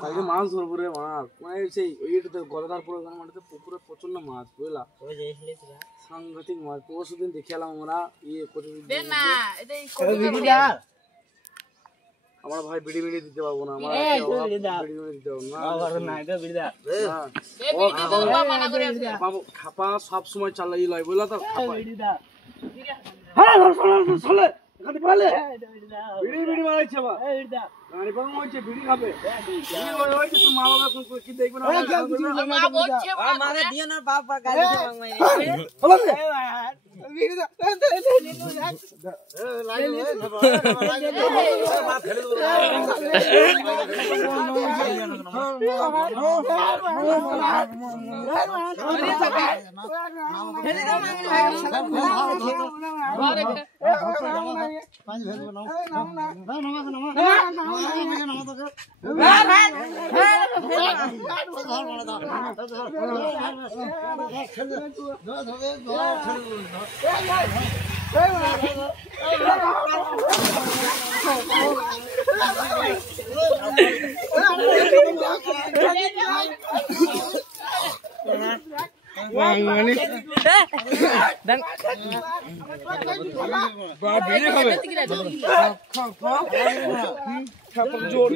কালকে মাছ ধরবো রে মাছ মানে সেই ওইটাতে গদাধার পুরো মাঠে পুকুরে প্রচন্ড মাছ বুঝলা সাংঘাতিক মাছ পরশু দিন দেখে এলাম আমরা আমার ভাই বিড়ি বিড়ি দিতে পারবো না আমার খাপা সব সময় চালাই লয় বুঝলা তো বিড়ি বিড়ি মারাইছে বা রানী পাগল হয়েছে বিড়ি খাবে তুই মা বাবা কি দেখবে না দিও না বাবা গালি জোর